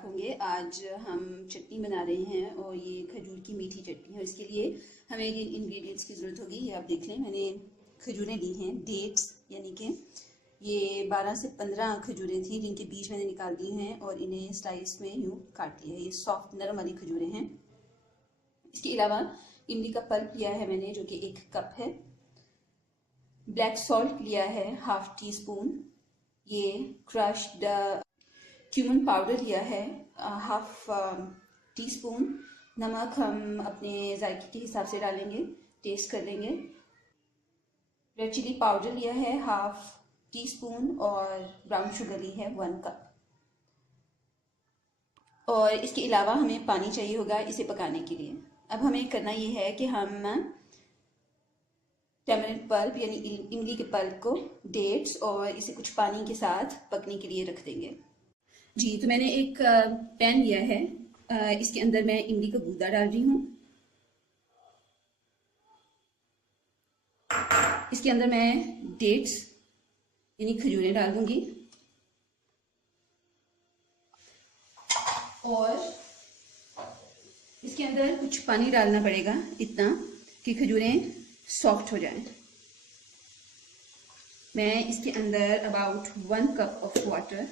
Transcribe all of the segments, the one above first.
मुबारक होंगे। आज हम चटनी बना रहे हैं और ये खजूर की मीठी चटनी है। इसके लिए हमें इन इंग्रेडिएंट्स की ज़रूरत होगी। ये आप देख लें, मैंने खजूरें ली हैं, डेट्स, यानी कि ये 12 से 15 खजूरें थी जिनके बीज मैंने निकाल दिए हैं और इन्हें स्लाइस में यूँ काट लिया है। ये सॉफ्ट नरम वाली खजूरें हैं। इसके अलावा इमली का पल्प लिया है मैंने, जो कि 1 कप है। ब्लैक सॉल्ट लिया है 1/2 टीस्पून। ये क्रश्ड क्यूमन पाउडर लिया है 1/2 टीस्पून। नमक हम अपने जायके के हिसाब से डालेंगे, टेस्ट कर लेंगे। रेड चिली पाउडर लिया है 1/2 टीस्पून और ब्राउन शुगर ली है 1 कप। और इसके अलावा हमें पानी चाहिए होगा इसे पकाने के लिए। अब हमें करना ये है कि हम टैमरिंड पल्प यानी इमली के पल्प को, डेट्स और इसे कुछ पानी के साथ पकने के लिए रख देंगे। जी, तो मैंने एक पैन लिया है। इसके अंदर मैं इमली का गूदा डाल रही हूँ। इसके अंदर मैं डेट्स यानी खजूरें डाल दूंगी और इसके अंदर कुछ पानी डालना पड़ेगा, इतना कि खजूरें सॉफ्ट हो जाएं। मैं इसके अंदर अबाउट 1 कप ऑफ वाटर,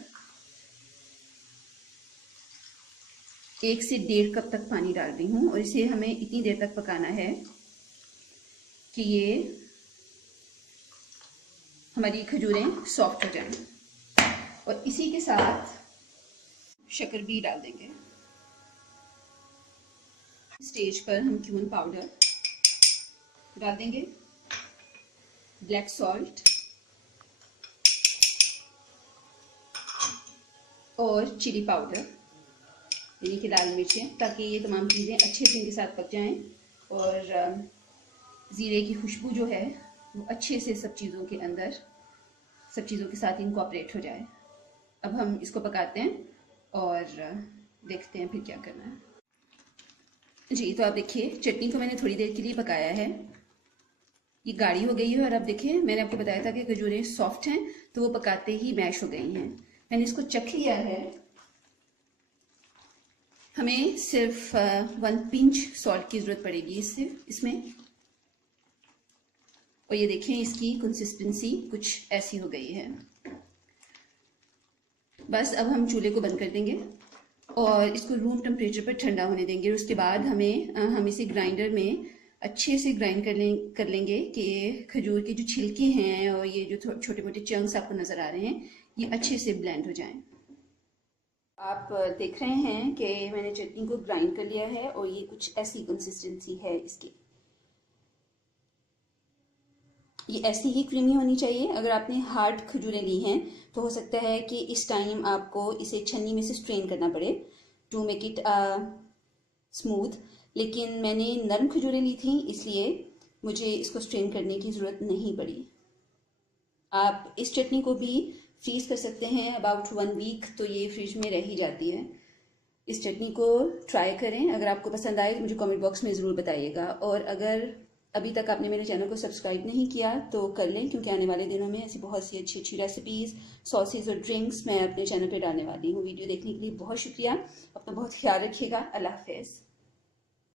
1 से 1.5 कप तक पानी डाल रही हूँ और इसे हमें इतनी देर तक पकाना है कि ये हमारी खजूरें सॉफ्ट हो जाएं। और इसी के साथ शक्कर भी डाल देंगे। स्टेज पर हम क्यूमन पाउडर डाल देंगे, ब्लैक सॉल्ट और चिली पाउडर यानी कि लाल मिर्चें, ताकि ये तमाम चीज़ें अच्छे से इनके साथ पक जाएं और ज़ीरे की खुशबू जो है वो अच्छे से सब चीज़ों के अंदर, सब चीज़ों के साथ इनकॉर्पोरेट हो जाए। अब हम इसको पकाते हैं और देखते हैं फिर क्या करना है। जी, तो आप देखिए, चटनी को मैंने थोड़ी देर के लिए पकाया है। ये गाढ़ी हो गई है और अब देखिए, मैंने आपको बताया था कि खजूरें सॉफ्ट हैं, तो वो पकाते ही मैश हो गई हैं। मैंने इसको चख लिया है। हमें सिर्फ 1 पिंच सॉल्ट की ज़रूरत पड़ेगी इसमें। और ये देखें, इसकी कंसिस्टेंसी कुछ ऐसी हो गई है। बस अब हम चूल्हे को बंद कर देंगे और इसको रूम टेम्परेचर पर ठंडा होने देंगे। उसके बाद हम इसे ग्राइंडर में अच्छे से ग्राइंड कर लेंगे कि खजूर के जो छिलके हैं और ये जो छोटे मोटे चंक्स आपको नज़र आ रहे हैं, ये अच्छे से ब्लेंड हो जाएं। आप देख रहे हैं कि मैंने चटनी को ग्राइंड कर लिया है और ये कुछ ऐसी कंसिस्टेंसी है इसकी। ये ऐसी ही क्रीमी होनी चाहिए। अगर आपने हार्ड खजूरें ली हैं तो हो सकता है कि इस टाइम आपको इसे छन्नी में से स्ट्रेन करना पड़े टू मेक इट स्मूथ। लेकिन मैंने नरम खजूरें ली थी, इसलिए मुझे इसको स्ट्रेन करने की ज़रूरत नहीं पड़ी। आप इस चटनी को भी फ्रीज कर सकते हैं अबाउट 1 वीक, तो ये फ्रिज में रह ही जाती है। इस चटनी को ट्राई करें। अगर आपको पसंद आए तो मुझे कमेंट बॉक्स में ज़रूर बताइएगा। और अगर अभी तक आपने मेरे चैनल को सब्सक्राइब नहीं किया तो कर लें, क्योंकि आने वाले दिनों में ऐसी बहुत सी अच्छी अच्छी रेसिपीज़, सॉसेज और ड्रिंक्स मैं अपने चैनल पे डालने वाली हूँ। वीडियो देखने के लिए बहुत शुक्रिया। अपना बहुत ख्याल रखिएगा। अल्लाह हाफ़िज़।